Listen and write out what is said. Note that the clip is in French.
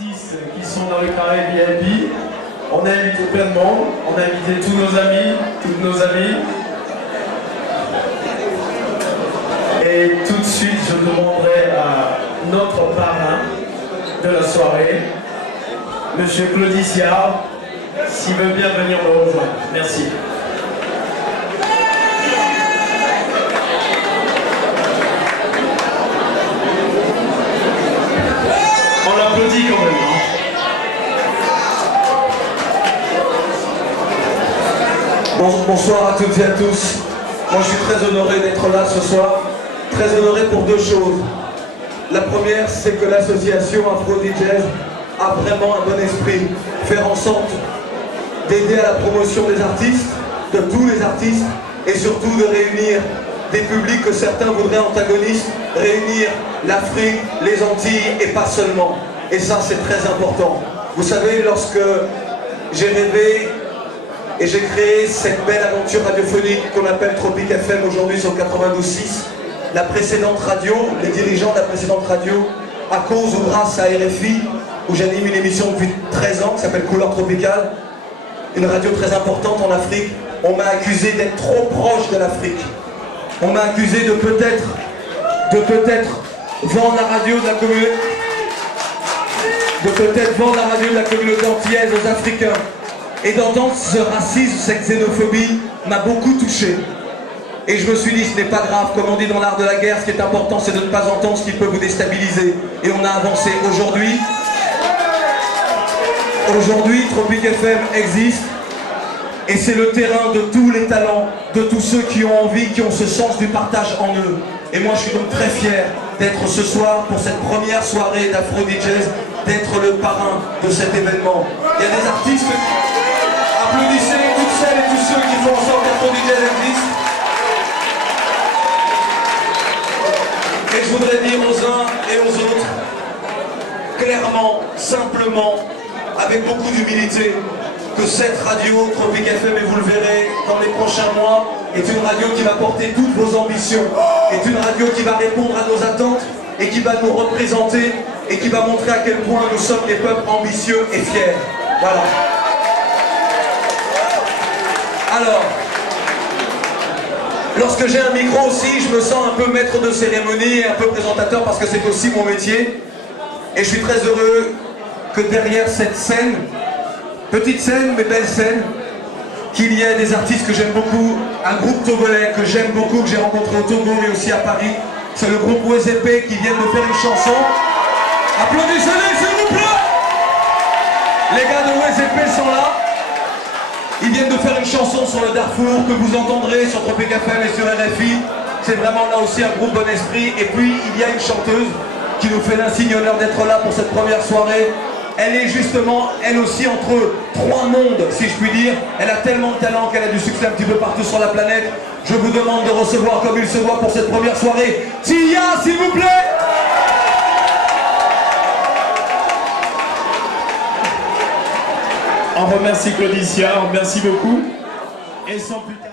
artistes qui sont dans le carré VIP. On a invité plein de monde, on a invité tous nos amis, toutes nos amies. Et tout de suite, je demanderai à notre parrain de la soirée, Monsieur Claudis Yard, s'il veut bien venir me rejoindre. Merci. On l'applaudit quand même. Bonsoir à toutes et à tous. Moi je suis très honoré d'être là ce soir. Très honoré pour deux choses. La première, c'est que l'association Afro-DJs a vraiment un bon esprit. Faire en sorte d'aider à la promotion des artistes, de tous les artistes, et surtout de réunir des publics que certains voudraient antagonistes, réunir l'Afrique, les Antilles et pas seulement. Et ça, c'est très important. Vous savez, lorsque j'ai rêvé et j'ai créé cette belle aventure radiophonique qu'on appelle Tropic FM aujourd'hui sur 92.6, la précédente radio, les dirigeants de la précédente radio, à cause ou grâce à RFI, où j'anime une émission depuis 13 ans qui s'appelle Couleur Tropicale, une radio très importante en Afrique, on m'a accusé d'être trop proche de l'Afrique. On m'a accusé de peut-être vendre la radio de la communauté, antillaise aux Africains. Et d'entendre ce racisme, cette xénophobie m'a beaucoup touché. Et je me suis dit, ce n'est pas grave, comme on dit dans l'art de la guerre, ce qui est important, c'est de ne pas entendre ce qui peut vous déstabiliser. Et on a avancé. Aujourd'hui, Tropic FM existe. Et c'est le terrain de tous les talents, de tous ceux qui ont envie, qui ont ce sens du partage en eux. Et moi, je suis donc très fier d'être ce soir, pour cette première soirée d'Afro-DJs, d'être le parrain de cet événement. Il y a des artistes... Applaudissez toutes celles et tous ceux qui font en sorte qu'Afro-DJs existe. Et je voudrais dire aux uns et aux autres, clairement, simplement, avec beaucoup d'humilité, que cette radio, Tropic FM, et vous le verrez dans les prochains mois, est une radio qui va porter toutes vos ambitions, est une radio qui va répondre à nos attentes et qui va nous représenter et qui va montrer à quel point nous sommes des peuples ambitieux et fiers. Voilà. Alors, lorsque j'ai un micro aussi, je me sens un peu maître de cérémonie et un peu présentateur parce que c'est aussi mon métier. Et je suis très heureux que derrière cette scène, petite scène mais belle scène, qu'il y ait des artistes que j'aime beaucoup, un groupe togolais que j'aime beaucoup, que j'ai rencontré au Togo et aussi à Paris. C'est le groupe WZP qui vient de faire une chanson. Applaudissez-les s'il vous plaît. Les gars de WZP sont là. Ils viennent de faire une chanson sur le Darfour que vous entendrez sur Tropic FM et sur RFI. C'est vraiment là aussi un groupe bon esprit. Et puis il y a une chanteuse qui nous fait l'insigne honneur d'être là pour cette première soirée. Elle est justement, elle aussi, entre trois mondes, si je puis dire. Elle a tellement de talent qu'elle a du succès un petit peu partout sur la planète. Je vous demande de recevoir comme il se doit pour cette première soirée Tia, s'il vous plaît. On remercie Claudicia, merci beaucoup. Et sans plus tarder...